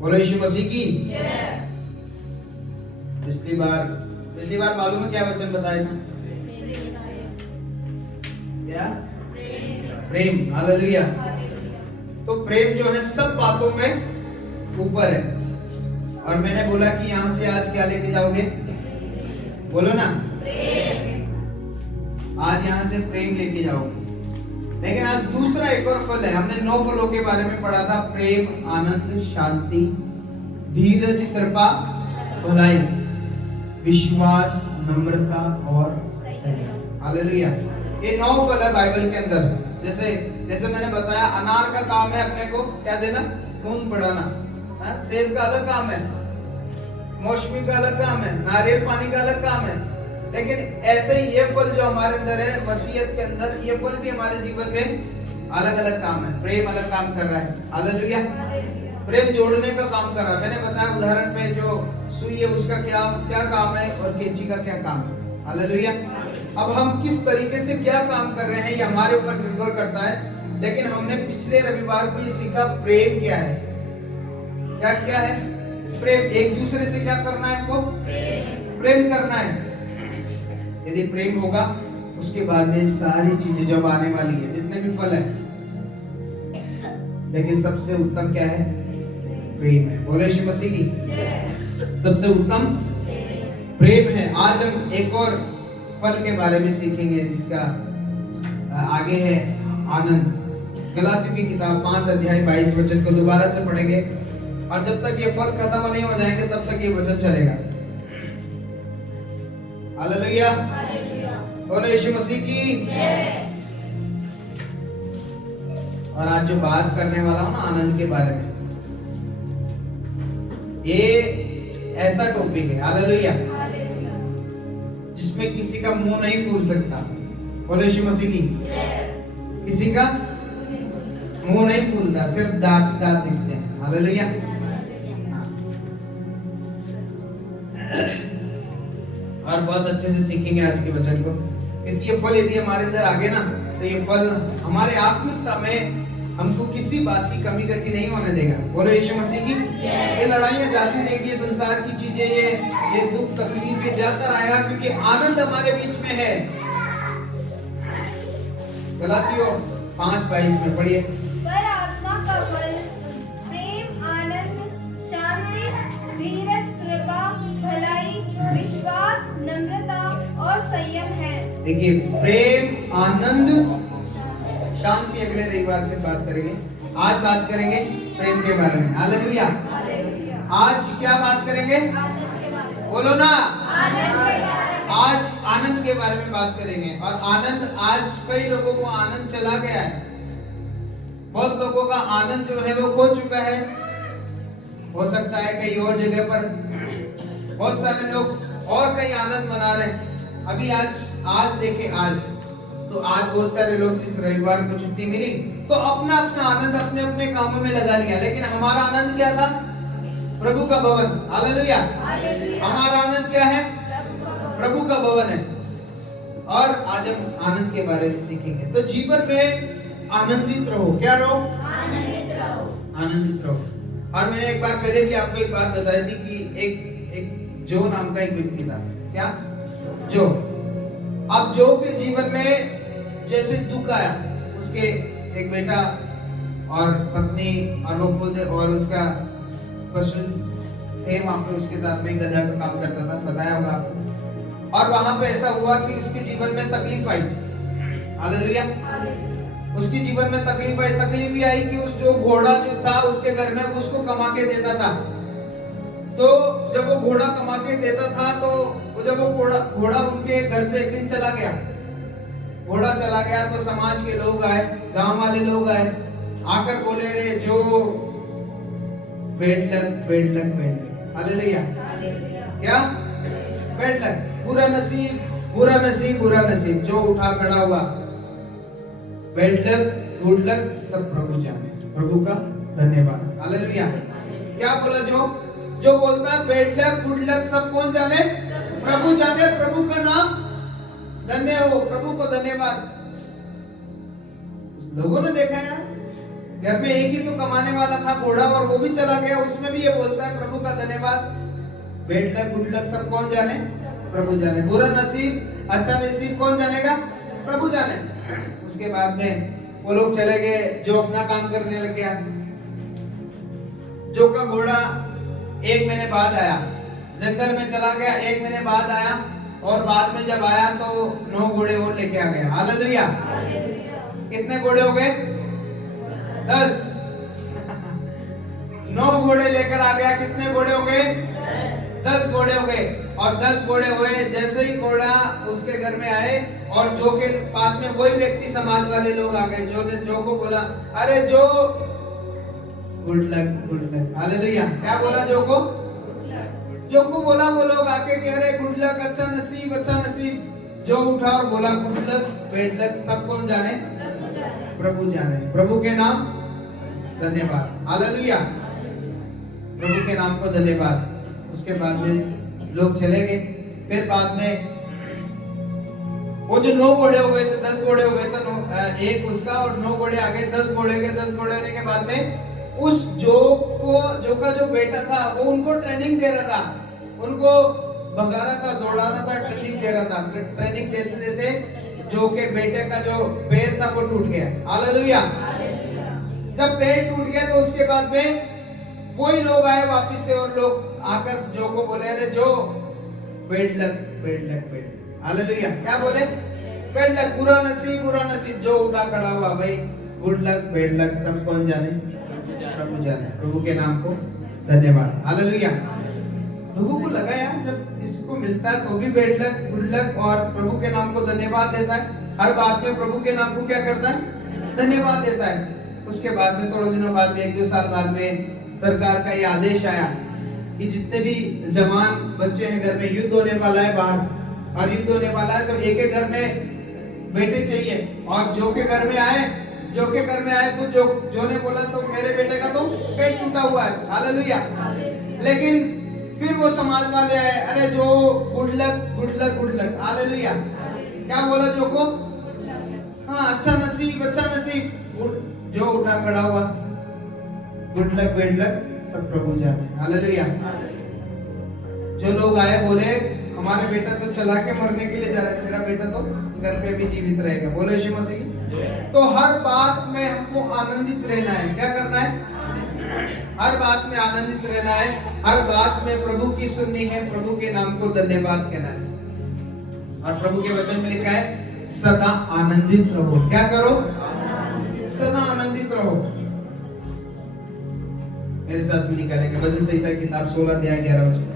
बोलो यीशु मसीह की जय। पिछली बार मालूम है क्या वचन बताया था? क्या? प्रेम। हालेलुया। तो प्रेम जो है सब बातों में ऊपर है। और मैंने बोला कि यहां से आज क्या लेके जाओगे? बोलो ना, आज यहां से प्रेम लेके जाओगे। लेकिन आज दूसरा एक और फल है। हमने 9 फलों के बारे में पढ़ा था। प्रेम, आनंद, शांति, धीरज, कृपा, भलाई, विश्वास, नम्रता और संयम। हालेलुया। ये 9 फल है बाइबल के अंदर। जैसे मैंने बताया, अनार का काम है अपने को क्या देना? खून बढ़ाना। सेब का अलग काम है, मौसमी का अलग काम है, नारियल पानी का अलग काम है। लेकिन ऐसे ही ये फल जो हमारे अंदर है मसीहत के अंदर, ये फल भी हमारे जीवन में अलग अलग काम है। प्रेम अलग काम कर रहा है। हालेलुया। प्रेम जोड़ने का काम कर रहा है। मैंने बताया उदाहरण पे, जो सुई है उसका क्या काम है और कैंची का क्या काम है। हालेलुया। अब हम किस तरीके से क्या काम कर रहे हैं ये हमारे ऊपर निर्भर करता है। लेकिन हमने पिछले रविवार को ये सीखा, प्रेम क्या है। क्या है? प्रेम। एक दूसरे से क्या करना है आपको? प्रेम करना है। यदि प्रेम होगा, उसके बाद में सारी चीजें जब आने वाली है, जितने भी फल है, लेकिन सबसे उत्तम क्या है? प्रेम है। बोले यीशु मसीह की सबसे उत्तम प्रेम है। आज हम एक और फल के बारे में सीखेंगे जिसका आगे है आनंद। गलातियों की किताब 5 अध्याय 22 वचन को दोबारा से पढ़ेंगे, और जब तक ये फल खत्म नहीं हो जाएंगे तब तक ये वचन चलेगा। हालेलुया। बोलो यीशु मसीह की जय। और आज जो बात करने वाला हूं ना आनंद के बारे में, ये ऐसा टॉपिक है, हालेलुया, जिसमें किसी का मुंह नहीं फूल सकता। बोलो यीशु मसीह की जय। किसी का मुंह नहीं फूलता, सिर्फ दांत दिखते हैं। हालेलुया। और बहुत अच्छे से सीखेंगे आज के वचन को, क्योंकि ये फल यदि हमारे अंदर आ गए ना, तो ये फल हमारे आत्मिकता में हमको किसी बात की कमी गति नहीं होने देगा। बोलो यीशु मसीह की ये लड़ाइयां जाती रहेगी, संसार की चीजें, ये दुख तकलीफ जाता रहेगा, क्योंकि आनंद हमारे बीच में है। गलातियों 5:22 में पढ़िए। पर आत्मा का फल प्रेम, आनंद, शांति, धीरज, कृपा, भलाई, विश्वास, नम्रता और संयम है। देखिए, प्रेम, आनंद, शांति अगले रविवार से बात करेंगे। आज बात करेंगे प्रेम के बारे में। हालेलुया। आज क्या बात करेंगे? बोलो ना, आज आनंद के बारे में बात करेंगे। और आनंद, आज कई लोगों को आनंद चला गया है। बहुत लोगों का आनंद जो है वो खो चुका है। हो सकता है कई और जगह पर बहुत सारे लोग और कई आनंद मना रहे हैं। अभी आज देखे, तो आज बहुत सारे लोग जिस रविवार को छुट्टी मिली तो अपना आनंद अपने अपने कामों में लगा लिया। लेकिन हमारा आनंद क्या था? प्रभु का भवन। हालेलुया। हमारा आनंद क्या है? प्रभु का भवन है। और आज हम आनंद के बारे में सीखेंगे। तो जीवन में आनंदित रहो। क्या रहो? आनंदित रहो। और मैंने एक बार पहले भी आपको एक बात बताई थी कि एक जो नाम का एक व्यक्ति था। क्या? जो। अब जो के जीवन में जैसे दुख आया, उसके एक बेटा और पत्नी और वो खुद और उसका पशु थे वहां पे, उसके साथ में गधा का काम करता था, बताया होगा आपको। और वहां पे ऐसा हुआ कि उसके जीवन में तकलीफ आई। हालेलुया। उसके जीवन में तकलीफ ये आई कि उस जो घोड़ा जो था उसके घर में, उसको कमा के देता था। तो जब वो घोड़ा कमा के देता था, तो जब वो घोड़ा उनके घर से एक दिन चला गया, घोड़ा चला गया, तो समाज के लोग आए, गांव वाले लोग आए, आकर बोले, रे जो बेड लक। हालेलुया। क्या? बेड लक, बुरा नसीब जो उठा खड़ा हुआ। बेड लक, गुड लक सब प्रभु जाने। प्रभु का धन्यवाद। हालेलुया। क्या बोला? जो बोलता है बेड लक गुड लक सब कौन जाने? प्रभु जाने। प्रभु का नाम धन्य हो, प्रभु को धन्यवाद। लोगों ने देखा यार, घर में एक ही तो कमाने वाला था घोड़ा, और वो भी चला गया। उसमें भी ये बोलता है प्रभु का धन्यवाद। बैड लक गुड लक सब कौन जाने? प्रभु जाने। बुरा नसीब अच्छा नसीब कौन जानेगा? प्रभु जाने। उसके बाद में वो लोग चले गए, जो अपना काम करने लग गया। जो का घोड़ा 1 महीने बाद आया, जंगल में चला गया, 1 महीने बाद आया, और बाद में जब आया तो 9 घोड़े और लेके आ गया। हालेलुया। कितने घोड़े हो गए? 10। 9 घोड़े लेकर आ गया। कितने घोड़े हो गए? 10 घोड़े हो गए। और 10 घोड़े हुए। जैसे ही घोड़ा उसके घर में आए, और जो के पास में वही व्यक्ति समाज वाले लोग आ गए, जो ने जो को बोला, अरे जो good luck good luck. Hallelujah. क्या बोला जो को? जो को बोला। वो लोग आके कह रहे गुड लक, अच्छा नसीब अच्छा नसीब। जो उठा और बोला गुड लक बैड लक सब कौन जाने? प्रभु जाने। प्रभु के नाम धन्यवाद। हालेलुया। प्रभु के नाम को धन्यवाद। उसके बाद में लोग चले गए। फिर बाद में वो जो 9 घोड़े हो गए थे, 10 घोड़े हो गए थे, एक उसका और 9 घोड़े आ गए, 10 घोड़े के 10 घोड़े होने के बाद में उस जो का जो बेटा था वो उनको ट्रेनिंग दे रहा था, उनको भगा रहा था, दौड़ा रहा था, ट्रेनिंग दे रहा था। ट्रेनिंग देते देते जो के बेटे का जो पैर था वो टूट गया। हालेलुया। जब पैर टूट गया तो उसके बाद में कोई लोग आए वापस से, और लोग आकर जो को बोले, अरे जो bad luck bad luck bad. Hallelujah. क्या बोले? बैड लक, बुरा नसीब। जो उठा खड़ा हुआ भाई गुड लक बैड लक सब कौन जाने? प्रभु जाने। प्रभु के नाम को धन्यवाद। हालेलुया। लोगों को लगा यार जब इसको मिलता है तो भी बैड लक गुड लक और प्रभु के नाम को धन्यवाद देता है। हर बात में प्रभु के नाम को क्या करता है? धन्यवाद देता है। उसके बाद में थोड़े दिनों बाद में 1-2 साल बाद में सरकार का ये आदेश आया कि जितने भी जवान बच्चे हैं घर में, युद्ध होने वाला है बाहर, और युद्ध होने वाला है तो एक घर में बेटे चाहिए। और जो के घर में आए तो जो ने बोला तो मेरे बेटे का तो पेट टूटा हुआ है। हालेलुया। लेकिन फिर वो समाज वाले आए, अरे जो good luck good luck good luck. Hallelujah. क्या बोला जो को? हाँ, अच्छा नसीब। जो उठा खड़ा हुआ गुड लक बैड लक सब प्रभु जाने। हालेलुया। जो लोग आए बोले हमारे बेटा तो चला के मरने के लिए जा रहा है, तेरा बेटा तो घर पे भी जीवित रहेगा। बोलो यीशु मसीह की। तो हर बात में हमको आनंदित रहना है। क्या करना है? हर बात में आनंदित रहना है। हर बात में प्रभु की सुननी है, प्रभु के नाम को धन्यवाद कहना है। और प्रभु के वचन में लिखा है सदा आनंदित रहो। क्या करो? सदा आनंदित रहो। मेरे साथ भी निकालेंगे भजन संहिता की किताब 16 अध्याय 11 वचन।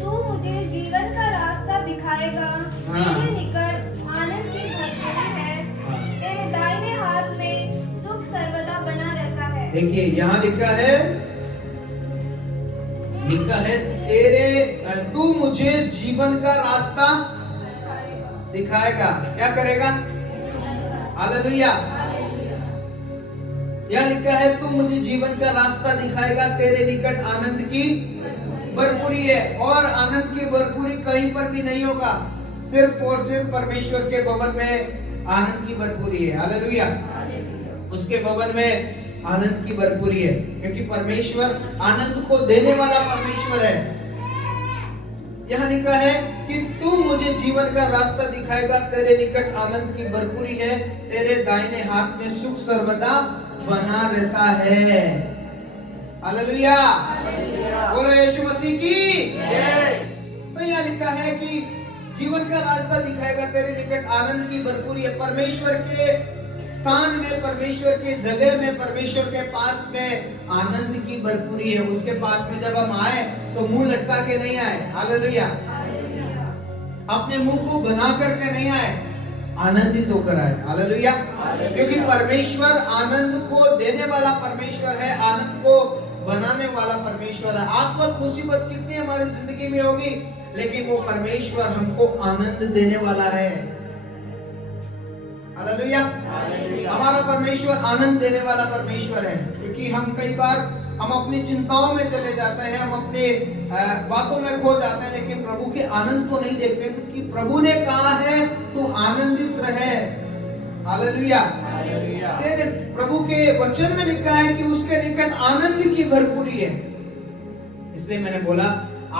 तू मुझे जीवन का रास्ता दिखाएगा, तेरे निकट आनंद की भरपूरी है, तेरे दाहिने हाथ में सुख सर्वदा बना रहता है। देखिए यहाँ लिखा है तेरे तू मुझे जीवन का रास्ता दिखाएगा। क्या करेगा? हालेलुया। यहाँ लिखा है तू मुझे जीवन का रास्ता दिखाएगा, तेरे निकट आनंद की भरपूरी है। और आनंद की भरपूरी कहीं पर भी नहीं होगा, सिर्फ और सिर्फ परमेश्वर के भवन में आनंद की भरपूरी है। हालेलुया। उसके भवन में आनंद की भरपूरी है, क्योंकि परमेश्वर आनंद को देने वाला परमेश्वर है। यहाँ लिखा है कि तू मुझे जीवन का रास्ता दिखाएगा, तेरे निकट आनंद की भरपूरी है, तेरे दाहिने हाथ में सुख सर्वदा बना रहता है। हालेलुया। बोलो यीशु मसीह की। तो यहाँ लिखा है कि जीवन का रास्ता दिखाएगा, तेरे निकट आनंद की भरपूरी है। परमेश्वर के स्थान में, परमेश्वर की जगह में, परमेश्वर के पास में आनंद की भरपूरी है। उसके पास में जब हम आए तो मुंह लटका के नहीं आए। हालेलुया। अपने मुंह को बना करके नहीं आए, आनंदित होकर आए। हालेलुया। क्योंकि परमेश्वर आनंद को देने वाला परमेश्वर है, आनंद को बनाने वाला परमेश्वर है। आफत मुसीबत कितनी हमारी जिंदगी में होगी, लेकिन वो परमेश्वर हमको आनंद देने वाला है। हालेलुया। हमारा परमेश्वर आनंद देने वाला परमेश्वर है। क्योंकि हम कई बार हम अपनी चिंताओं में चले जाते हैं, हम अपने बातों में खो जाते हैं, लेकिन प्रभु के आनंद को नहीं देखते, क्योंकि प्रभु ने कहा है तू आनंदित रहे। हालेलुया। तेरे प्रभु के वचन में लिखा है कि उसके निकट आनंद की भरपूरी है। इसलिए मैंने बोला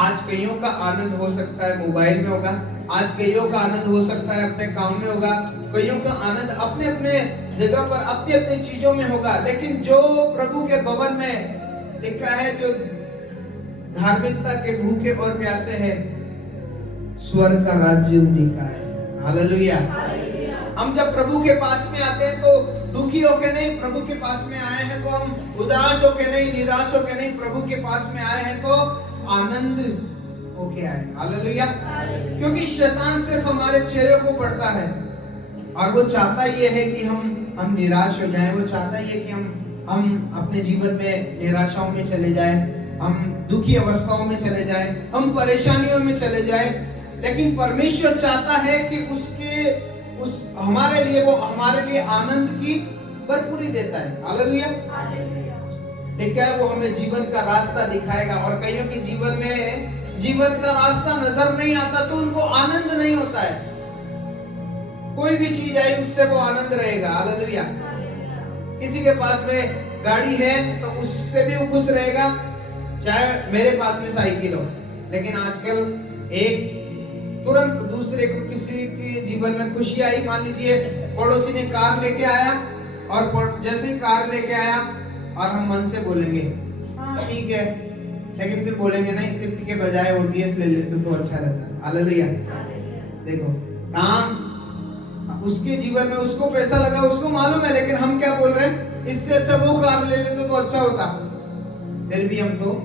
आज कईयों का आनंद हो सकता है मोबाइल में होगा, आज कईयों का आनंद हो सकता है अपने काम में होगा, कईयों का आनंद अपने अपने जगह पर अपनी अपनी चीजों में होगा, लेकिन जो प्रभु के भवन में लिखा है, जो धार्मिकता के भूखे और प्यासे हैं, स्वर्ग का राज्य उन्हीं का है। हालेलुया। हम जब प्रभु के पास में आते हैं तो दुखी होके नहीं, प्रभु के पास में आए हैं तो हम उदास होके नहीं, निराश होके नहीं, प्रभु के पास में आए हैं तो आनंद होके आए। हालेलुया। क्योंकि शैतान सिर्फ हमारे चेहरे को पढ़ता है और वो चाहता ये है कि हम निराश हो जाएं, वो चाहता ये है कि हम अपने जीवन में निराशाओं में चले जाएं, हम दुखी अवस्थाओं में चले जाएं, हम परेशानियों में चले जाएं, लेकिन परमेश्वर चाहता है कि हमारे लिए आनंद की भरपूरी देता है। हालेलुया। देखा है, वो हमें जीवन का रास्ता दिखाएगा, और कईयों के जीवन में जीवन का रास्ता नजर नहीं आता तो उनको आनंद नहीं होता है। कोई भी चीज आई उससे वो आनंद रहेगा। हालेलुया। किसी के पास में गाड़ी है तो उससे भी वो खुश रहेगा, चाहे मेरे पास में साइकिल हो, लेकिन आजकल एक तुरंत दूसरे को, किसी के जीवन में खुशी आई, मान लीजिए पड़ोसी ने कार लेके आया, और जैसे ही कार लेके आया और हम मन से बोलेंगे हाँ ठीक है, लेकिन फिर बोलेंगे नहीं, स्विफ्ट के बजाय ओटीएस ले लेते तो अच्छा रहता। हालेलुया। देखो, काम उसके जीवन में उसको पैसा लगा, उसको मालूम है, लेकिन हम क्या बोल रहे हैं, इससे अच्छा वो कार ले लेते तो अच्छा होता। फिर भी हम तो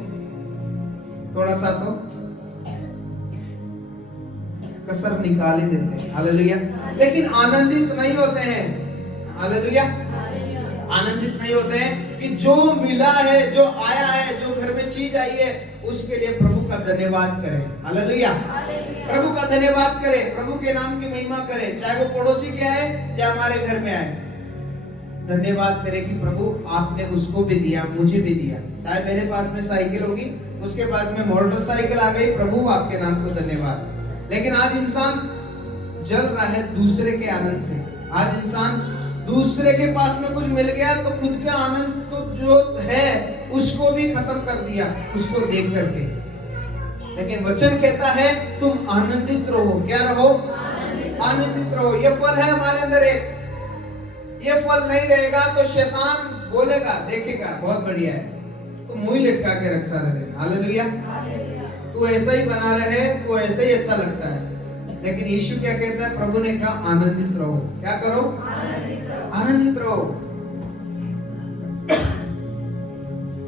थोड़ा सा तो कसर निकाल ही देते हैं। हालेलुया। लेकिन आनंदित नहीं होते हैं। हालेलुया। आनंदित नहीं होते हैं कि जो मिला है, जो आया है, जो घर में चीज आई है, उसके लिए प्रभु का धन्यवाद करें। हालेलुया। प्रभु का धन्यवाद करें, प्रभु के नाम की महिमा करें, चाहे वो पड़ोसी के आए, चाहे हमारे घर में आए, धन्यवाद करें कि प्रभु आपने उसको भी दिया, मुझे भी दिया। चाहे मेरे पास में साइकिल होगी, उसके पास में मोटरसाइकिल आ गई, प्रभु आपके नाम को धन्यवाद। लेकिन आज इंसान जल रहा है दूसरे के आनंद से। आज इंसान दूसरे के पास में कुछ मिल गया तो खुद का आनंद तो जो है उसको भी खत्म कर दिया, उसको देख करके। लेकिन वचन कहता है तुम आनंदित रहो। क्या रहो? आनंदित रहो। ये फल है हमारे अंदर एक। ये फल नहीं रहेगा तो शैतान बोलेगा, देखेगा बहुत बढ़िया है, तो मुंह लटका के रख सारा दिन। हालेलुया। तू ऐसा ही बना रहे, तो ऐसा ही अच्छा लगता है। लेकिन यीशु क्या कहता है? प्रभु ने कहा आनंदित रहो। क्या करो? आनंदित रहो।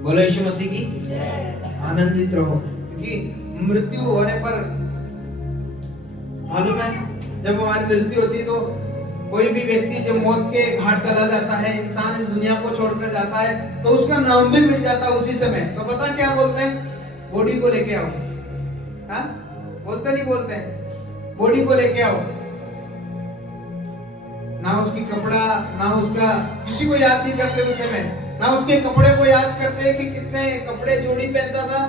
बोलो यीशु मसीह की आनंदित रहो। क्योंकि मृत्यु होने पर मालूम है, जब हमारी मृत्यु होती है तो कोई भी व्यक्ति जब मौत के घाट चला जाता है, इंसान इस दुनिया को छोड़कर जाता है, तो उसका नाम भी मिट जाता है उसी समय। तो पता क्या बोलते हैं? बॉडी को लेके आओ। हाँ, बोलते नहीं बोलते हैं, बॉडी को लेके आओ। ना उसकी कपड़ा, ना उसका, किसी को याद नहीं करते उस समय, ना उसके कपड़े को याद करते कि कितने कपड़े जोड़ी पहनता था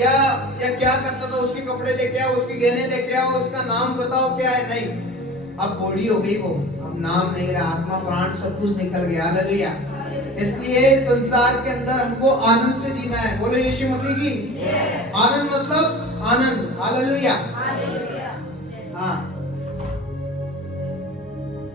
या क्या करता था। उसके कपड़े लेके आओ, उसके गहने लेके आओ, उसका नाम बताओ क्या है। नहीं, अब बॉडी हो गई वो, अब नाम नहीं रहा, आत्मा प्राण सब कुछ निकल गया। हालेलुया। इसलिए संसार के अंदर हमको आनंद से जीना है। बोलो यीशु मसीह की आनंद मतलब आनंद। हालेलुया। हाँ,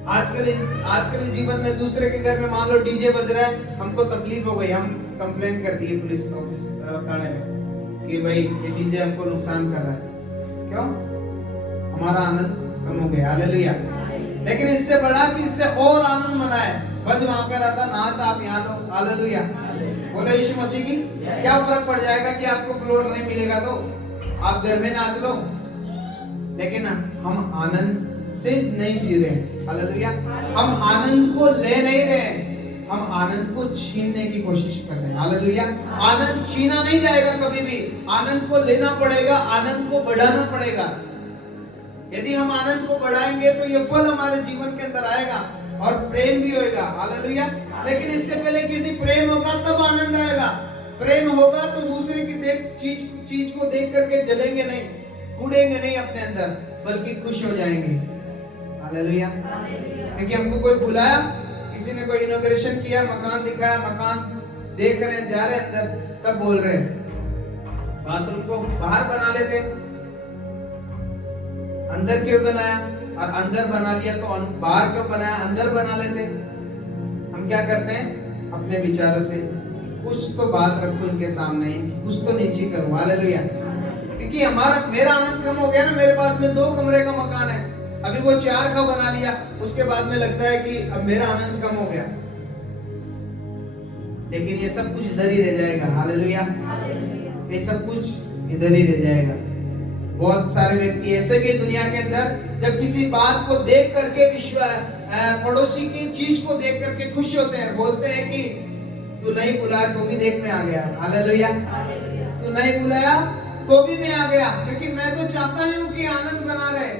आजकल जीवन में दूसरे के घर में मान लो डीजे बज रहा है, हमको तकलीफ हो गई, हम कंप्लेंट कर दिए पुलिस ऑफिस थाने में कि भाई ये डीजे हमको नुकसान कर रहा है। क्यों? हमारा आनंद कम हो गया। हालेलुया। लेकिन इससे बड़ा कि इससे और आनंद मनाए, बज वहां पे रहता, नाच आप यहाँ लो। हालेलुया। बोलो यीशु मसीह की। क्या फर्क पड़ जाएगा कि आपको फ्लोर नहीं मिलेगा तो आप घर में नाच लो, लेकिन हम आनंद से नहीं जी रहे। हालेलुया। हम आनंद को ले नहीं रहे, हम आनंद को छीनने की कोशिश कर रहे हैं। हालेलुया। आनंद छीना नहीं जाएगा कभी भी, आनंद को लेना पड़ेगा, आनंद को बढ़ाना पड़ेगा। यदि हम आनंद को बढ़ाएंगे तो ये फल हमारे जीवन के अंदर आएगा और प्रेम भी होगा। हालेलुया। लेकिन इससे पहले कि यदि प्रेम होगा तब आनंद आएगा। प्रेम होगा तो दूसरे की चीज को देख करके जलेंगे नहीं, कूदेंगे नहीं अपने अंदर, बल्कि खुश हो जाएंगे। हालेलुया। क्योंकि हमको कोई बुलाया, किसी ने कोई इनॉग्रेशन किया, मकान दिखाया, मकान देख रहे हैं, जा रहे हैं अंदर, तब बोल रहे हैं। बाथरूम को बाहर बना लेते, अंदर क्यों बनाया, और अंदर बना लिया तो बाहर क्यों बनाया, अंदर बना लेते। हम क्या करते हैं, अपने विचारों से कुछ तो बात रखो इनके सामने, कुछ तो नीचे करो। हालेलुया। क्योंकि मेरा आनंद कम हो गया ना, मेरे पास में 2 कमरे का मकान है, अभी वो 4 का बना लिया, उसके बाद में लगता है कि अब मेरा आनंद कम हो गया। लेकिन ये सब कुछ इधर ही रह जाएगा। हालेलुया। ये सब कुछ इधर ही रह जाएगा। बहुत सारे व्यक्ति ऐसे भी दुनिया के अंदर, जब किसी बात को देख करके पड़ोसी की चीज को देख करके खुश होते हैं, बोलते हैं कि तू नहीं बुलाया तो भी देख में आ गया। हालेलुया। तू नहीं बुलाया तो भी मैं आ गया, क्योंकि मैं तो चाहता हूं कि आनंद बना रहे।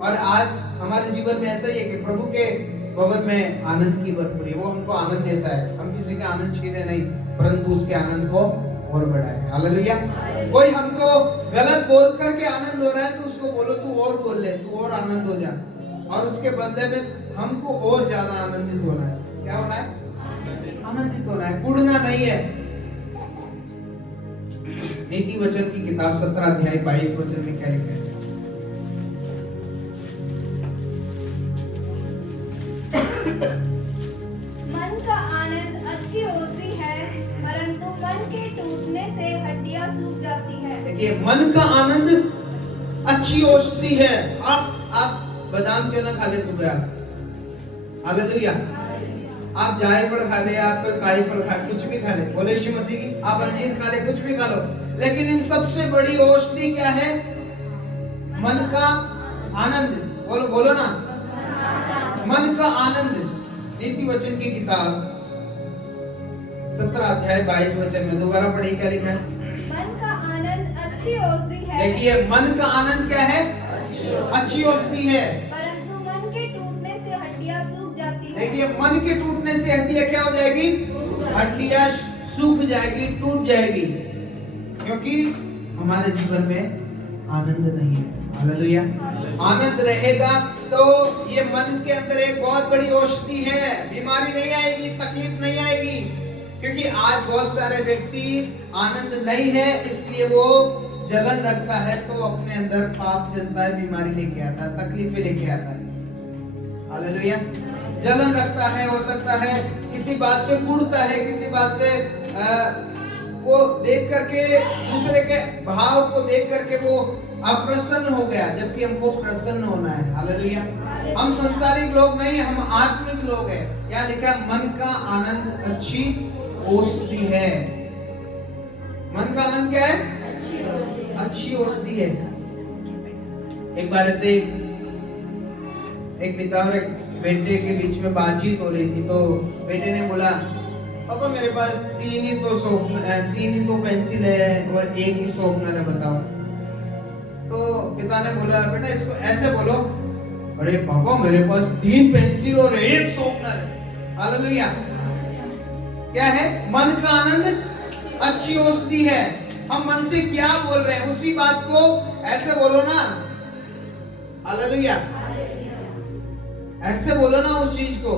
और आज हमारे जीवन में ऐसा ही है कि प्रभु के भवन में आनंद की भरपूरी, वो हमको आनंद देता है। हम किसी का आनंद छीने नहीं, परंतु उसके आनंद को और बढ़ाए। हालेलुया। कोई हमको गलत बोल करके आनंद हो रहा है तो उसको बोलो तू और बोल ले, तू और आनंद हो जा, और उसके बदले में हमको और ज्यादा आनंदित होना है। क्या होना है? आनंदित होना है, कूदना नहीं है। नीति वचन की किताब 17 अध्याय 22 वचन में क्या लिखा है? मन का आनंद अच्छी होती है, परंतु मन के टूटने से हड्डियां सूख जाती है। देखिए, मन का आनंद अच्छी औषधि है। आप बादाम क्यों ना खा ले सुबह? हालेलुया। आप जायफल खा ले, आप काई फल खा, कुछ भी खा ले, बोले यीशु मसीह की। आप अंजीर खा ले, कुछ भी खा लो, लेकिन इन सबसे बड़ी औषधि क्या है? मन का आनंद। बोलो बोलो ना, मन का आनंद। नीति वचन की किताब 17 अध्याय 22 वचन में दोबारा पढ़िए, क्या लिखा है? मन का आनंद अच्छी औषधि है। देखिए, मन का आनंद क्या है? अच्छी औषधि है, परंतु मन के टूटने से हड्डियां सूख जाती है। देखिए, मन के टूटने से हड्डियां क्या हो जाएगी? हड्डियां सूख जाएगी, टूट जाएगी, क्योंकि हमारे जीवन में आनंद नहीं है। हालेलुया। आनंद रहेगा तो ये मन के अंदर एक बहुत बड़ी औषधि है। बीमारी नहीं आएगी, तकलीफ नहीं आएगी, क्योंकि आज बहुत सारे व्यक्ति आनंद नहीं है, इसलिए वो जलन रखता है, तो अपने अंदर पाप जनता है, बीमारी लेके आता है, तकलीफें लेके आता है। हालेलुया। जलन रखता है, हो सकता है किसी बात से कुड़ता है, किसी बात से वो देख करके, दूसरे के भाव को देख करके वो अप्रसन्न हो गया, जबकि हमको प्रसन्न होना है। हालेलुया। हम संसारिक लोग नहीं, हम आत्मिक लोग हैं। यहाँ लिखा है मन का आनंद अच्छी औषधि है। मन का आनंद क्या है? अच्छी औषधि है। एक बार ऐसे एक पिता और एक बेटे के बीच में बातचीत हो रही थी, तो बेटे ने बोला, पापा मेरे पास 3 ही तो पेंसिल है और 1 ही शॉर्पनर है, बताओ। तो पिता ने बोला, बेटा इसको ऐसे बोलो। अरे पापा मेरे पास 3 पेंसिल और 1 शॉर्पनर है। हालेलुया। क्या है? मन का आनंद अच्छी औषधि है। हम मन से क्या बोल रहे हैं उसी बात को ऐसे बोलो ना। हालेलुया। ऐसे बोलो ना उस चीज को।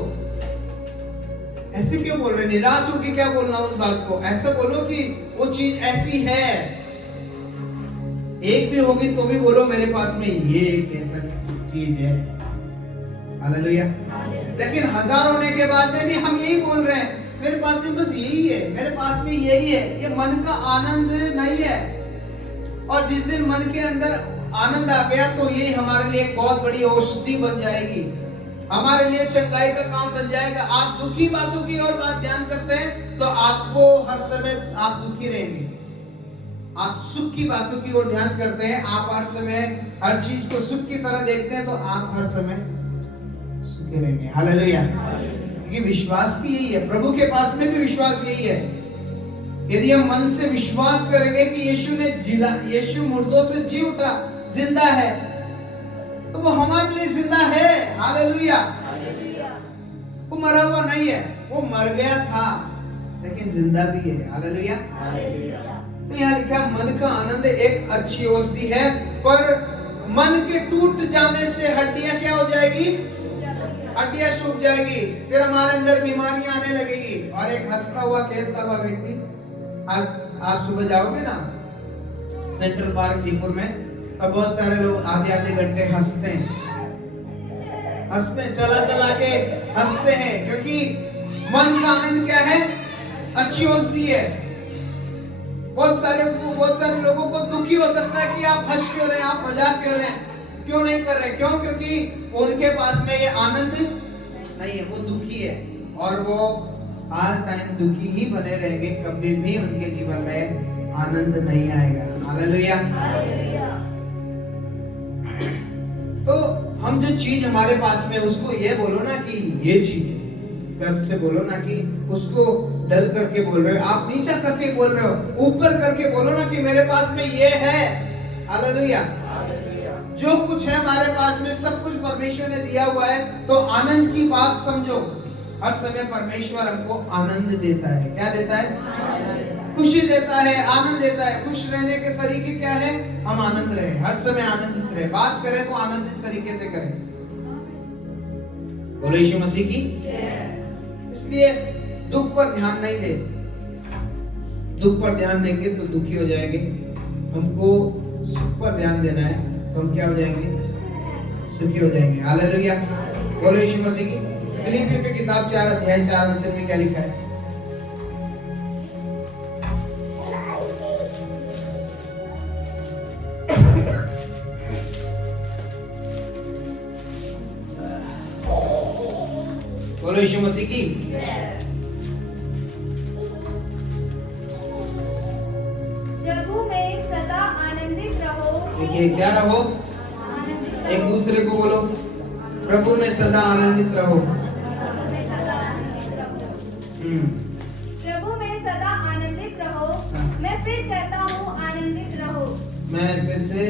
ऐसे क्यों बोल रहे? निराश होकर क्या बोलना उस बात को? ऐसे बोलो कि वो चीज ऐसी है। एक भी होगी तो भी बोलो मेरे पास में ये एक ऐसा चीज है। हालेलुया। लेकिन 1000 होने के बाद में भी हम यही बोल रहे हैं, मेरे पास में बस यही है, मेरे पास में यही है। ये मन का आनंद नहीं है। और जिस दिन मन के अंदर आनंद आ गया तो ये हमारे लिए एक बहुत बड़ी औषधि बन जाएगी, हमारे लिए चंगाई का काम बन जाएगा। आप दुखी बातों की और बात ध्यान करते हैं तो आपको हर समय आप दुखी रहेंगे। आप सुख की बातों की ओर ध्यान करते हैं, आप हर समय हर चीज को सुख की तरह देखते हैं, तो आप हर समय सुखी रहेंगे। हालेलुया। ये विश्वास भी यही है, प्रभु के पास में भी विश्वास यही है। यदि हम मन से विश्वास करेंगे कि यीशु मुर्दों से जी उठा, जिंदा है, तो वो हमारे लिए जिंदा है। हालेलुया। वो मरा हुआ नहीं है, वो मर गया था लेकिन जिंदा भी है। हालेलुया। तो यहाँ लिखा है मन का आनंद एक अच्छी औषधि है, पर मन के टूट जाने से हड्डियां क्या हो जाएगी? हड्डियां सूख जाएगी, फिर हमारे अंदर बीमारियां आने लगेगी। और एक हंसता हुआ खेलता हुआ व्यक्ति, आप सुबह जाओगे ना सेंट्रल पार्क जयपुर में, और बहुत सारे लोग आधे आधे घंटे हंसते चला चला के हंसते हैं, क्योंकि मन का आनंद क्या है? अच्छी औषधि है। बहुत सारे लोगों को दुखी हो सकता है कि आप हंस क्यों रहे हैं, आप मजाक क्यों रहे हैं, क्यों नहीं कर रहे? क्यों? क्योंकि उनके पास में ये आनंद नहीं है, वो दुखी है, और वो ऑल टाइम दुखी ही बने रहेंगे, कभी भी उनके जीवन में आनंद नहीं आएगा। हालेलुया। तो हम जो चीज हमारे पास में, उसको ये बोलो ना कि ये चीज, गर्व से बोलो ना कि उसको डल करके बोल रहे हो, आप नीचा करके बोल रहे हो, ऊपर करके बोलो ना कि मेरे पास में ये है। हालेलुया। जो कुछ है हमारे पास में, सब कुछ परमेश्वर ने दिया हुआ है। तो आनंद की बात समझो, हर समय परमेश्वर हमको आनंद देता है। क्या देता है? खुशी देता है, आनंद देता है। खुश रहने के तरीके क्या है? हम आनंद रहे, हर समय आनंदित रहे, बात करें तो आनंदित तरीके से करें। बोलो यीशु मसीह की। इसलिए दुख पर ध्यान नहीं दे। दुख पर ध्यान देंगे तो दुखी हो जाएंगे। हमको सुख पर ध्यान देना है, तो हम क्या हो जाएंगे? सुखी हो जाएंगे। हालेलुया। बोलो यीशु मसीह की। फिलिप्पियों की किताब 4 अध्याय 4 वचन में क्या लिखा है? बोलो यीशु मसीह की। प्रभु में सदा आनंदित रहो। देखिए, क्या रहो? एक दूसरे को बोलो, प्रभु में सदा आनंदित रहो। प्रभु में सदा आनंदित रहो। मैं फिर कहता हूँ आनंदित रहो। मैं फिर से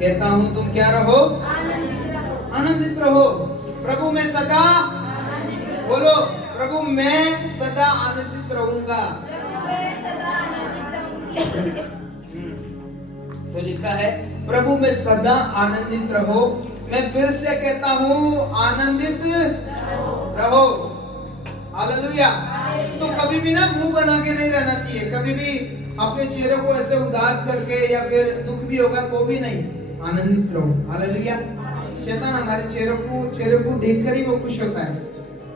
कहता हूँ, तुम क्या रहो? आनंदित रहो। आनंदित रहो। प्रभु में सदा, बोलो, प्रभु मैं सदा आनंदित रहूंगा। तो लिखा है, प्रभु में सदा आनंदित रहो। मैं फिर से कहता हूँ आनंदित रहो। हालेलुया। तो कभी भी ना मुंह बना के नहीं रहना चाहिए, कभी भी अपने चेहरे को ऐसे उदास करके, या फिर दुख भी होगा तो भी नहीं, आनंदित रहो। हालेलुया। शैतान हमारे चेहरे को देखकर ही वो खुश होता है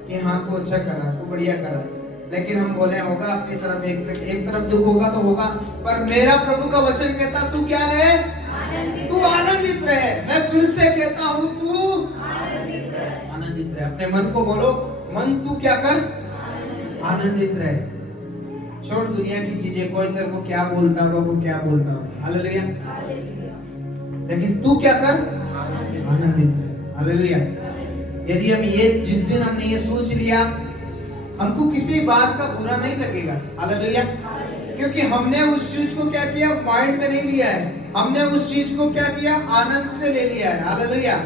कि हाँ तू अच्छा कर रहा, तू बढ़िया कर रहा। लेकिन हम बोले होगा अपनी तरफ, एक तरफ दुख होगा तो होगा, पर मेरा प्रभु का वचन कहता तू क्या रहे? तू आनंदित रहे। मैं फिर से कहता हूँ तू आनंदित रहे। अपने मन को बोलो, मन तू क्या कर? आनंदित रहे। छोड़ दुनिया की चीजें, कोई तेरे को क्या बोलता होगा, वो क्या बोलता होगा। हालेलुया। लेकिन तू क्या कर? आनंदित रहे। हालेलुया। यदि हम ये, जिस दिन हमने ये सोच लिया, हमको किसी बात का बुरा नहीं लगेगा। हालेलुया। क्योंकि हमने उस चीज को क्या किया? माइंड में नहीं लिया है, हमने उस चीज को क्या किया? आनंद से ले लिया है। हालेलुया।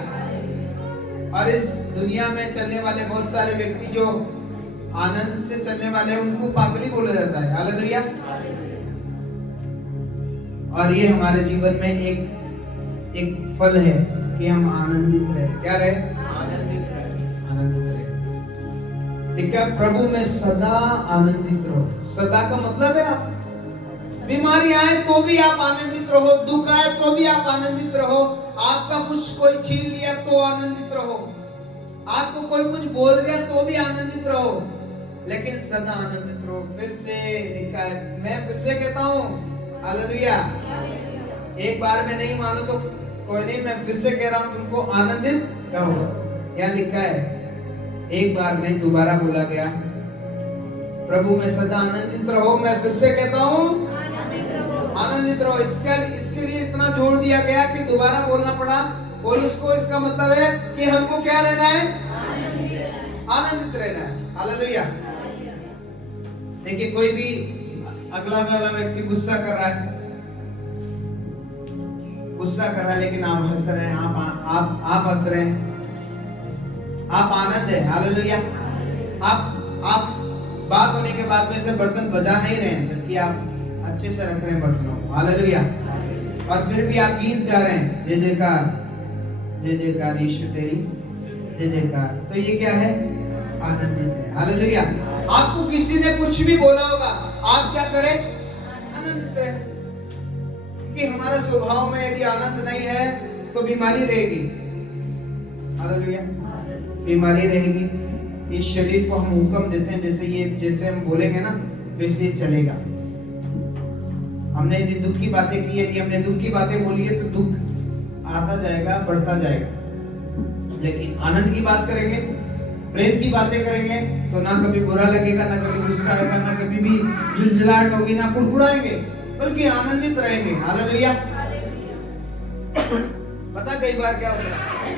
और इस दुनिया में चलने वाले बहुत सारे व्यक्ति जो आनंद से चलने वाले हैं, उनको पागली बोला जाता है। हालेलुया। और ये हमारे जीवन में एक फल है कि हम आनंदित रहे। क्या रहे? आनंदित रहे। ठीक है। प्रभु में सदा आनंदित रहो। सदा का मतलब है आप, बीमारी आए तो भी आप आनंदित रहो, दुख आए तो भी आप आनंदित रहो, आपका कुछ कोई छीन लिया तो आनंदित रहो, आपको कोई कुछ बोल गया तो भी आनंदित रहो, लेकिन सदा आनंदित रहो। फिर से लिखा है, मैं फिर से कहता हूँ, हालेलुया। एक बार में नहीं मानो तो कोई नहीं, मैं फिर से कह रहा हूँ तुमको आनंदित रहो। यहाँ लिखा है, एक बार नहीं दोबारा बोला गया, प्रभु में सदा आनंदित रहो। मैं फिर से कहता हूँ आनंदित रहो। इसके लिए इतना जोर दिया गया कि दोबारा बोलना पड़ा। और उसको, इसका मतलब है कि हमको क्या रहना है? आनंदित रहना है। हालेलुया। देखिए, कोई भी अगला वाला व्यक्ति गुस्सा कर रहा है, लेकिन आप हंस रहे हैं, आप हंस रहे हैं, आप आनंद है। हालेलुया। आप बात होने के बाद में से बर्तन बजा नहीं रहे हैं, बल्कि आप अच्छे से रख रहे हैं बर्तनों को। हालेलुया। और फिर भी आप गीत गा रहे हैं, जय जयकार यीशु तेरी जय जयकार। तो ये क्या है? आनंदित है। हालेलुया। आपको किसी ने कुछ भी बोला होगा, आप क्या करें? आनंदित रहे। क्योंकि हमारा स्वभाव में यदि आनंद नहीं है तो बीमारी रहेगी। हालेलुया। बीमारी रहेगी। इस शरीर को हम हुक्म देते हैं, जैसे हम बोलेंगे ना वैसे ही चलेगा। हमने यदि दुख की बातें की, यदि हमने दुख की बातें बोली है तो दुख आता जाएगा, बढ़ता जाएगा। लेकिन आनंद की बात करेंगे, प्रेम की बातें करेंगे तो ना कभी बुरा लगेगा, ना कभी गुस्सा आएगा, ना कभी भी झुलझुलाहट होगी, ना कुड़कुड़ाएंगे, बल्कि आनंदित रहेंगे। हालेलुया। पता कई बार क्या होता है,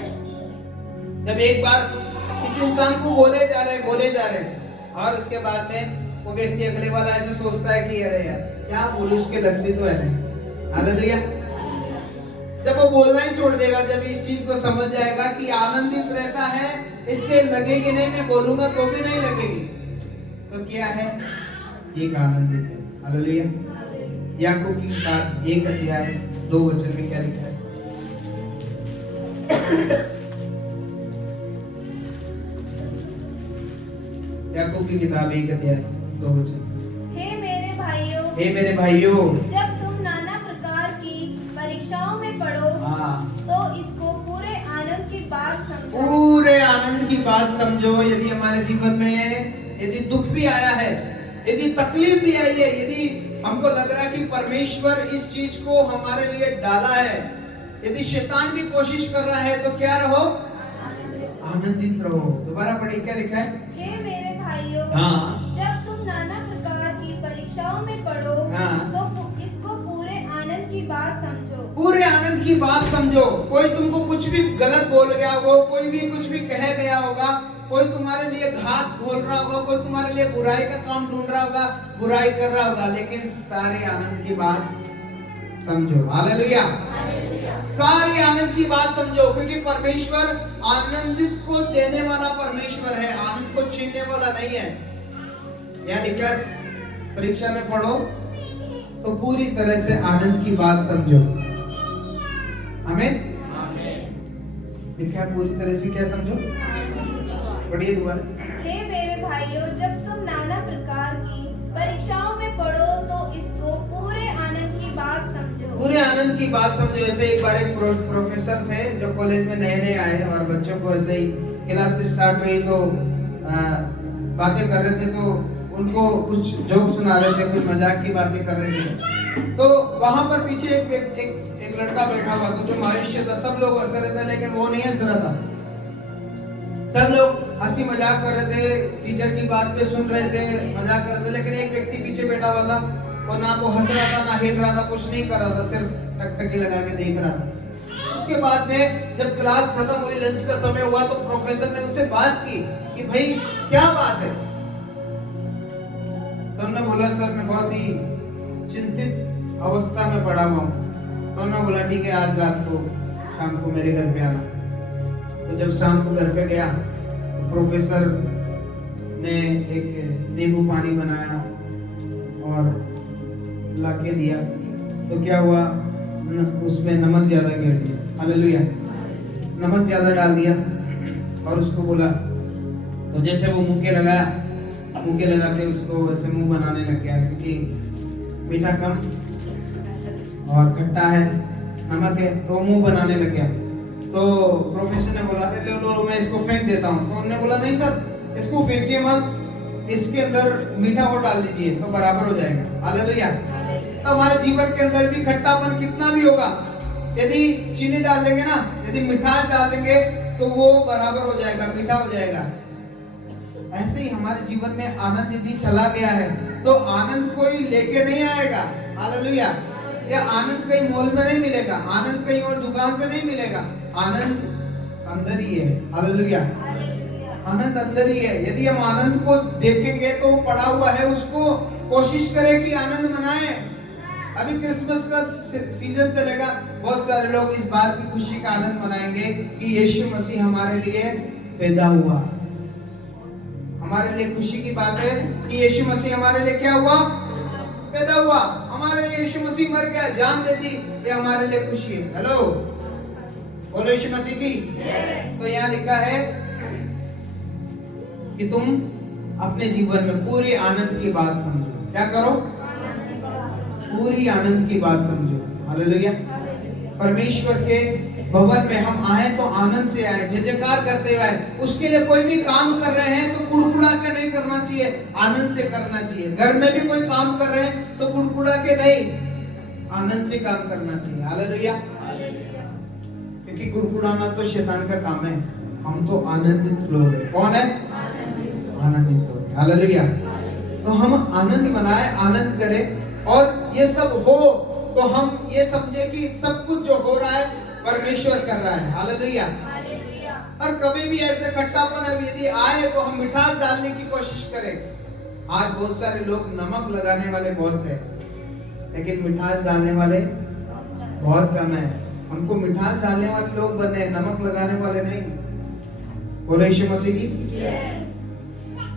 जब एक बार किसी इंसान को बोले जा रहे और उसके बाद में वो व्यक्ति अगले वाला ऐसे सोचता है कि अरे यार क्या बोलूं, उसके लगती तो है नहीं। हालेलुया। जब वो बोलना ही छोड़ देगा, जब इस चीज को समझ जाएगा कि आनंदित रहता है, इसके लगेगी नहीं, मैं बोलूंगा तो भी नहीं लगेगी, तो क्या है? ये आनंदित है। हालेलुया। याकूब की किताब 1 अध्याय 2 वचन में क्या लिखा है? याकूब की किताब 1 अध्याय 2 वचन। हे मेरे भाइयों, जब तुम नाना प्रकार की परीक्षाओं में पढ़ो तो इसको पूरे आनंद की बात समझो। पूरे आनंद की बात समझो। यदि हमारे जीवन में यदि दुख भी आया है, यदि तकलीफ भी आई है, यदि हमको लग रहा है कि परमेश्वर इस चीज को हमारे लिए डाला है, यदि शैतान भी कोशिश कर रहा है, तो क्या रहो? आनंदित रहो। दोबारा पढ़िए, क्या लिखा है? हे मेरे भाइयों, जब तुम नाना प्रकार की परीक्षाओं में पढ़ो तो इसको पूरे आनंद की बात समझो। पूरे आनंद की बात समझो। कोई तुमको कुछ भी गलत बोल गया होगा, कोई भी कुछ भी कह गया होगा, कोई तुम्हारे लिए घात खोल रहा होगा, कोई तुम्हारे लिए बुराई का काम ढूंढ रहा होगा, बुराई कर रहा होगा, लेकिन सारे आनंद की बात समझो। हालेलुया। सारी आनंद की बात समझो, क्योंकि परमेश्वर आनंदित को देने वाला परमेश्वर है, आनंद को छीनने वाला नहीं है। यहाँ लिखा, परीक्षा में पढ़ो तो पूरी तरह से आनंद की बात समझो। आमीन। लिखा है पूरी तरह से क्या समझो? पढ़िए दोबारा। हे मेरे भाइयों, जब तुम नाना प्रकार की परीक्षाओं में पढ़ो तो इसको पूरे आनंद की बात समझो। पूरे आनंद की बात समझो। ऐसे एक बार एक प्रोफेसर थे जो कॉलेज में नए आए और बच्चों को ऐसे ही क्लास से स्टार्ट हुई तो बातें कर रहे थे, तो उनको कुछ जोक सुना रहे थे, कुछ मजाक की बातें कर रहे थे। तो वहां पर पीछे एक लड़का बैठा हुआ था जो मायूस था। सब लोग हंस रहे थे लेकिन वो नहीं हंस रहा था। सब लोग हंसी मजाक कर रहे थे, टीचर की बात पे सुन रहे थे, मजाक कर रहे थे, लेकिन एक व्यक्ति पीछे बैठा हुआ था, वो ना तो हंस रहा था, ना हिल रहा था, कुछ नहीं कर रहा था, सिर्फ टकटकी लगा के देख रहा था। उसके बाद में जब क्लास खत्म हुई, लंच का समय हुआ, तो प्रोफेसर ने उससे बात की कि भाई क्या बात है? तो उन्होंने बोला, सर मैं बहुत ही चिंतित अवस्था में पड़ा हुआ हूँ। तो उन्होंने बोला, ठीक है, आज रात को शाम को मेरे घर पे आना। तो जब शाम को घर पे गया तो प्रोफेसर ने एक नींबू पानी बनाया और लाके दिया। तो क्या हुआ, उसमें नमक ज्यादा गिर दिया। हालेलुया। नमक ज्यादा डाल दिया और उसको बोला, तो जैसे वो मुंह के लगा के उसको ऐसे मुंह बनाने लग गया, क्योंकि मीठा कम और खट्टा है, नमक है, तो मुंह बनाने लग गया। तो प्रोफेसर ने बोला, अरे लो मैं इसको फेंक देता हूँ। तो उन्होंने बोला, नहीं सर, इसको फेंकिए मत, इसके अंदर मीठा और डाल दीजिए तो बराबर हो जाएगा। हालेलुया। तो हमारे जीवन के अंदर भी खट्टापन कितना भी होगा, यदि चीनी डाल देंगे ना, यदि मिठास डाल देंगे तो वो बराबर हो जाएगा, मीठा हो जाएगा। ऐसे ही हमारे जीवन में आनंद यदि चला गया है तो आनंद कोई लेके नहीं आएगा। हालेलुया। या आनंद कहीं मॉल में नहीं मिलेगा, आनंद कहीं और दुकान पे नहीं मिलेगा, आनंद अंदर ही है। हालेलुया। आनंद अंदर ही है। यदि हम आनंद को देखेंगे तो वो पड़ा हुआ है, उसको कोशिश करें कि आनंद मनाएं। अभी क्रिसमस का सीजन चलेगा, बहुत सारे लोग इस बात की खुशी का आनंद मनाएंगे कि यीशु मसीह हमारे लिए पैदा हुआ। हमारे लिए खुशी की बात है कि यीशु मसीह हमारे लिए क्या हुआ, पैदा हुआ। हमारे लिए यीशु मसीह मर गया, जान दे दी, ये हमारे लिए खुशी है। हेलो, बोलो यीशु मसीह की। तो यहाँ लिखा है कि तुम अपने जीवन में पूरी आनंद की बात समझो। क्या करो, पूरी आनंद की बात समझो। हालेलुया। परमेश्वर के भवन में हम आए तो आनंद से आए, जय जयकार करते हुए आए। उसके लिए कोई भी काम कर रहे हैं तो कुड़कुड़ा के नहीं करना चाहिए, आनंद से करना चाहिए। घर में भी कोई काम कर रहे हैं तो कुड़कुड़ा के नहीं, आनंद से काम करना चाहिए। हालेलुया। क्योंकि कुड़कुड़ाना तो शैतान का काम है, हम तो आनंदित लोग हैं। कौन है, आनंदित लोग। हालेलुया। तो हम आनंद मनाए, आनंद करें, और ये सब हो तो हम ये समझे कि सब कुछ जो हो रहा है परमेश्वर कर रहा है। हालेलुया। और कभी भी ऐसे खट्टापन यदि आए तो हम मिठास डालने की कोशिश करें। आज बहुत सारे लोग नमक लगाने वाले बहुत है, लेकिन मिठास डालने वाले बहुत कम है। हमको मिठास डालने वाले लोग बने, नमक लगाने वाले नहीं। बोलो यीशु मसीह की।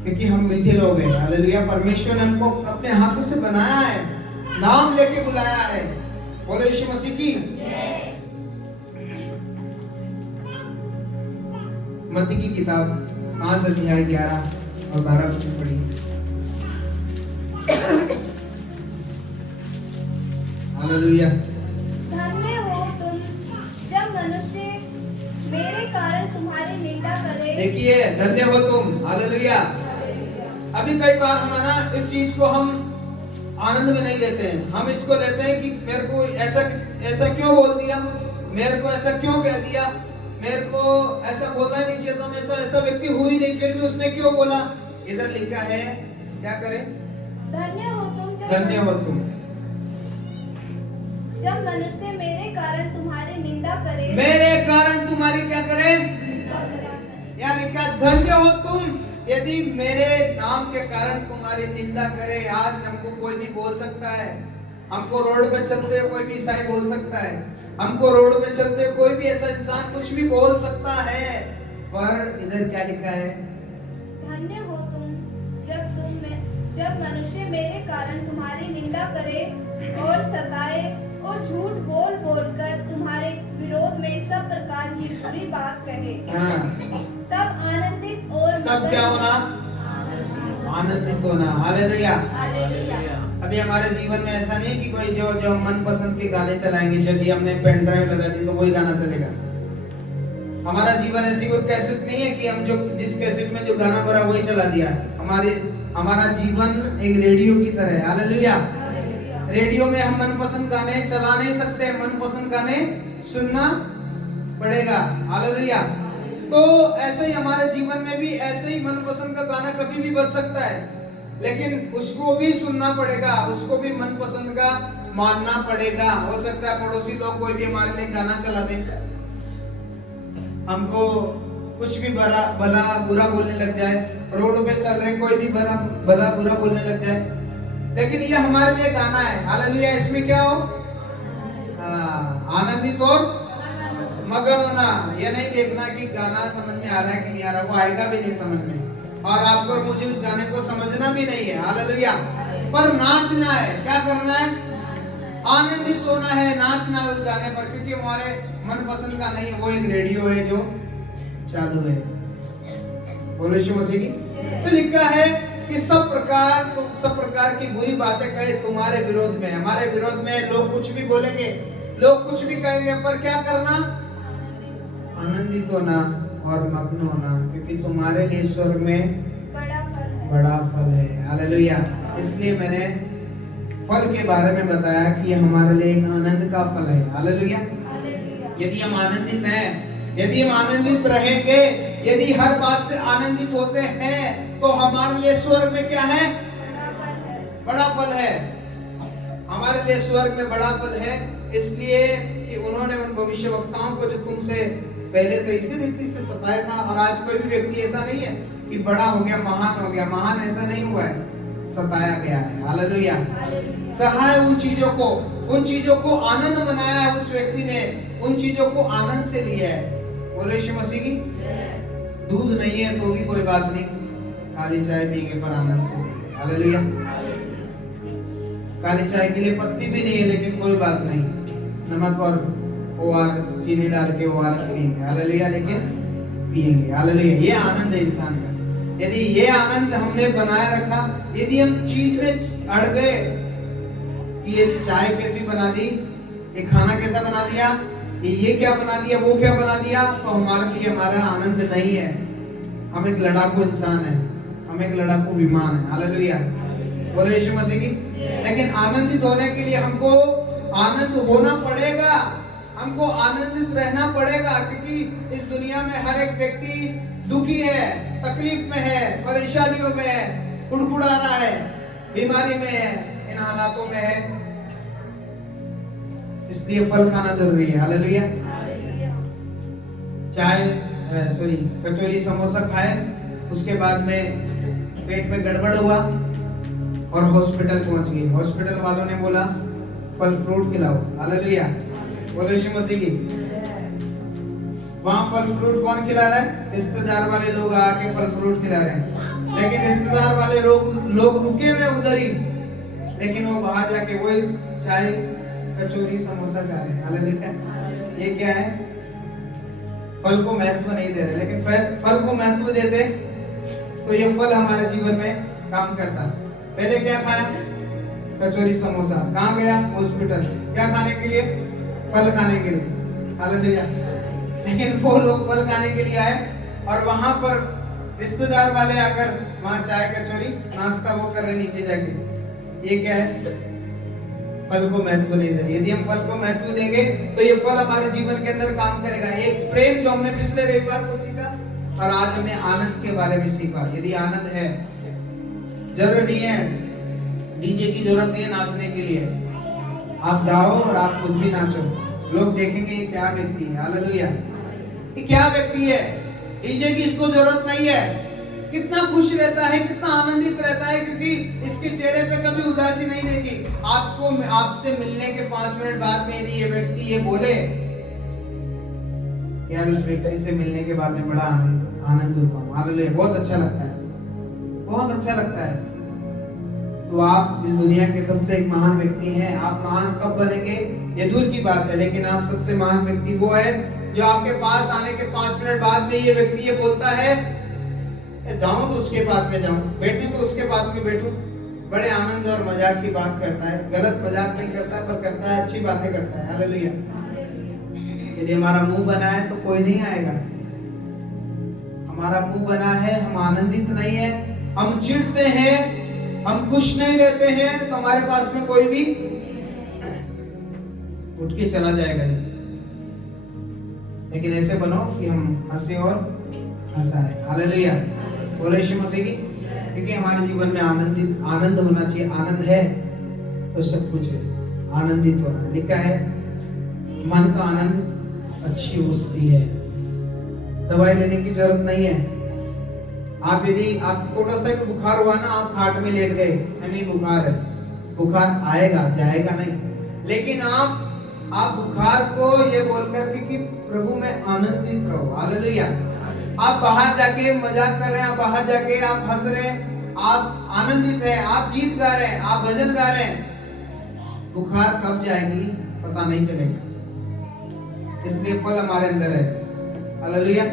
क्योंकि हम मीठे लोग हैं। हालेलुया। परमेश्वर ने हमको अपने हाथों से बनाया है, नाम लेके बुलाया है। बोलो यीशु मसीह की। मत्ती की किताब 5 अध्याय 11 और 12 वचन पढ़िए। हालेलुया। धन्य हो तुम जब मनुष्य मेरे कारण तुम्हारी निंदा करे। देखिए, धन्य हो तुम। हालेलुया। अभी कई बार हमारा इस चीज को हम आनंद में नहीं लेते हैं। हम इसको लेते हैं कि मेरे को ऐसा क्यों बोल दिया, मेरे को ऐसा क्यों कह दिया, मेरे को ऐसा बोलना नहीं चाहिए था, मैं तो ऐसा व्यक्ति हूँ ही नहीं, फिर भी उसने क्यों बोला। इधर लिखा है, क्या करें, धन्य हो तुम जब मनुष्य मेरे कारण तुम्हारी निंदा करे। मेरे कारण तुम्हारी क्या करे, यहाँ लिखा धन्य हो तुम यदि मेरे नाम के कारण तुम्हारी निंदा करे। आज हमको कोई भी बोल सकता है, हमको रोड पे चलते हुए कोई भी ईसाई बोल सकता है, हमको रोड पे चलते हुए कोई भी ऐसा इंसान कुछ भी बोल सकता है। पर इधर क्या लिखा है, धन्य हो तुम जब मनुष्य मेरे कारण तुम्हारी निंदा करे और सताए और झूठ बोल बोलकर तुम्हारे विरोध में सब प्रकार की बुरी बात कहे। तब आनंदित और तब क्या होना, आनंदित होना। हालेलुया। अभी हमारे जीवन में ऐसा नहीं कि कोई जो मनपसंद के गाने चलाएंगे, यदि हमने पेन ड्राइव लगा दी तो वही गाना चलेगा। हमारा जीवन ऐसी कोई कैसेट नहीं है कि हम जो जिस कैसेट में जो गाना भरा वही चला दिया। हमारा जीवन एक रेडियो की तरह है। हालेलुया। रेडियो में हम मनपसंद गाने चला नहीं सकते, मनपसंद गाने सुनना पड़ेगा। हालेलुया। तो ऐसे ही हमारे जीवन में भी ऐसे ही मनपसंद का गाना कभी भी बज सकता है, लेकिन उसको भी सुनना पड़ेगा, उसको भी मनपसंद का मानना पड़ेगा। हो सकता है पड़ोसी लोग कोई भी हमारे लिए गाना चला दे, हमको कुछ भी भला बुरा बोलने लग जाए, रोड पे चल रहे कोई भी भला बुरा बोलने लग जाए, लेकिन ये हमारे लिए गाना है। हालेलुया। इसमें क्या हो, आनंदित और मगन होना। ये नहीं देखना कि गाना समझ में आ रहा है कि नहीं आ रहा, वो आएगा भी नहीं समझ में, और आपको मुझे उस गाने को समझना भी नहीं है। हालेलुया। पर नाचना है, क्या करना है, आनंदित होना है, नाचना है उस गाने पर, क्योंकि हमारे मनपसंद का नहीं है, वो एक रेडियो है जो चालू है। बोलो यीशु मसीह की। तो लिखा है कि सब प्रकार की बुरी बातें कहे तुम्हारे विरोध में। हमारे विरोध में लोग कुछ भी बोलेंगे, लोग कुछ भी कहेंगे, पर क्या करना, आनंदित होना और मग्न होना, क्योंकि तुम्हारे लिए स्वर्ग में बड़ा फल है। हालेलुया। इसलिए मैंने फल के बारे में बताया कि हमारे लिए एक आनंद का फल है। हालेलुया। यदि हम आनंदित हैं, यदि हम आनंदित रहेंगे, यदि हर बात से आनंदित होते हैं, तो हमारे लिए स्वर्ग में क्या है, बड़ा फल है। हमारे लिए स्वर्ग में बड़ा फल है, इसलिए कि उन्होंने उन भविष्यवक्ताओं को जो तुमसे पहले तो इसी रीति से सताया था, और आज कोई भी व्यक्ति ऐसा नहीं है कि बड़ा हो गया, महान हो गया, महान ऐसा नहीं हुआ है, सताया गया है। हालेलुया। सहाय उन चीजों को आनंद मनाया है उस व्यक्ति ने, उन चीजों को आनंद से लिया है। बोलो यीशु मसीह की। दूध नहीं है तो भी कोई बात नहीं, काली चाय पिएंगे पर आनंद से पिएंगे। हालेलुया। काली चाय के लिए पत्ती भी नहीं है, लेकिन कोई बात नहीं, नमक और ओआरएस चीनी डाल के ओआरएस पिएंगे। हालेलुया। लेकिन पिएंगे। हालेलुया। ये आनंद है इंसान का। यदि ये आनंद हमने बनाए रखा, यदि हम चीज में अड़ गए कि ये चाय कैसी बना दी, ये खाना कैसा बना दिया, ये क्या बना दिया, वो क्या बना दिया, तो हमारे लिए हमारा आनंद नहीं है। हम एक लड़ाकू इंसान है, हम एक लड़ाकू विमान है। हालेलुया। बोले यीशु मसीह की। लेकिन आनंदित होने के लिए हमको आनंद होना पड़ेगा, हमको आनंदित रहना पड़ेगा, क्योंकि इस दुनिया में हर एक व्यक्ति दुखी है, तकलीफ में है, परेशानियों में है, कुड़कुड़ा रहा है, बीमारी में है, इन हालातों में है। इसलिए फल खाना जरूरी है। हालेलुया। चाय कचौरी समोसा खाए, उसके बाद में पेट में गड़बड़ हुआ और हॉस्पिटल पहुंच गए। हॉस्पिटल वालों ने बोला फल फ्रूट खिलाओ। हालेलुया। बोलो यीशु मसीह की। वहां फल फ्रूट कौन खिला रहा है? रिश्तेदार वाले लोग आके फल फ्रूट खिला रहे हैं, लेकिन रिश्तेदार वाले लोग रुके हुए उधर ही, लेकिन वो बाहर जाके वही चाय कचौरी समोसा खा रहे हैं। हालेलुया। ये क्या है? फल को महत्व नहीं दे रहे, लेकिन फल को महत्व देते तो ये फल हमारे जीवन में काम करता। पहले क्या खाया? कचौरी समोसा। कहाँ गया? हॉस्पिटल। क्या खाने के लिए? फल खाने के लिए। हालेलुया। लेकिन वो लोग फल खाने के लिए आए और वहां पर रिश्तेदार वाले आकर वहां चाय कचौरी नाश्ता वो कर रहे नीचे जाके। ये क्या है? फल को महत्व नहीं दे। यदि हम फल को महत्व देंगे तो ये फल हमारे जीवन के अंदर काम करेगा। एक प्रेम जो हमने पिछले रविवार को सीखा और आज हमने आनंद के बारे में सीखा। यदि आनंद है, जरूरी नहीं है, डीजे की जरूरत नहीं है नाचने के लिए। आप गाओ और आप खुद भी नाचो, लोग देखेंगे ये क्या व्यक्ति है। हालेलुया। ये क्या व्यक्ति है, डीजे की इसको जरूरत नहीं है। कितना खुश रहता है, कितना आनंदित रहता है, क्योंकि इसके चेहरे पे कभी उदासी नहीं देखी। आपको आपसे मिलने के 5 मिनट बाद में यदि ये व्यक्ति ये बोले यार उस व्यक्ति से मिलने के बाद में बड़ा आनंद होता हूँ, हालेलुया, बहुत अच्छा लगता है, बहुत अच्छा लगता है, तो आप इस दुनिया के सबसे एक महान व्यक्ति हैं। आप महान कब बनेंगे ये दूर की बात है, लेकिन आप सबसे महान व्यक्ति वो है जो आपके पास आने के 5 मिनट बाद में ये व्यक्ति ये बोलता है जाऊं तो उसके पास में जाऊं, बैठूं तो उसके पास में बैठूं, बड़े आनंद और मजाक की बात करता है। गलत मजाक नहीं करता पर करता है अच्छी बातें करता है। हालेलुया। यदि हमारा मुंह बना है तो कोई नहीं आएगा। हमारा मुंह बना है, हम आनंदित नहीं है, हम चिढ़ते हैं, हम खुश नहीं रहते हैं, तो हमारे पास में कोई भी उठ के चला जाएगा। लेकिन ऐसे बनो कि हम हंसे और हंसाए। हालेलुया। बोलो यीशु मसीह की। क्योंकि हमारे जीवन में आनंद होना चाहिए। आनंद है तो सब कुछ है। आनंदित होना लिखा है, मन का आनंद अच्छी औषधि है। दवाई लेने की जरूरत नहीं है। आप यदि आप थोड़ा सा भी बुखार हुआ ना, आप खाट में लेट गए, नहीं बुखार है, बुखार आएगा जाएगा नहीं, लेकिन आप बुखार को ये बोलकर कि प्रभु में आनंदित रहो। हालेलुया। आप बाहर जाके मजाक कर रहे हैं, आप बाहर जाके आप हंस रहे हैं, आप आनंदित हैं, आप गीत गा रहे हैं, आप भजन गा रहे हैं, बुखार कब जाएगी पता नहीं चलेगा। इसलिए फल हमारे अंदर है। हालेलुया।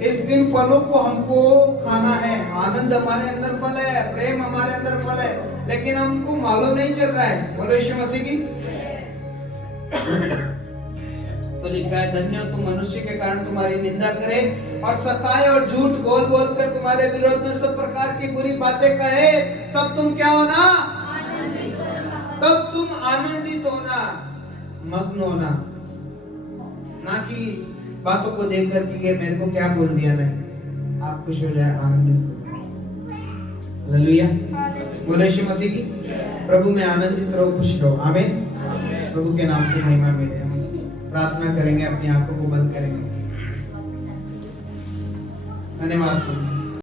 इन फलों को हमको खाना है। आनंद हमारे अंदर फल है, प्रेम हमारे अंदर फल है, लेकिन हमको मालूम नहीं चल रहा है। बोलो यीशु मसीह की। तो लिखा है, धन्य हो तुम मनुष्य के कारण तुम्हारी निंदा करे और सताए और झूठ बोल बोल कर तुम्हारे विरोध में सब प्रकार की बुरी बातें कहे, तब तुम क्या होना? तब तुम आनंदित होना, मग्न होना, ना कि बातों को देख कर कि मेरे को क्या बोल दिया। नहीं, आप खुश हो जाए, आनंदित हो। हालेलुया। बोलो यीशु मसीह की। प्रभु में आनंदित रहो, खुश रहो। आमीन। प्रभु के नाम की महिमा मिले। हम प्रार्थना करेंगे, अपनी आंखों को बंद करेंगे। धन्यवाद।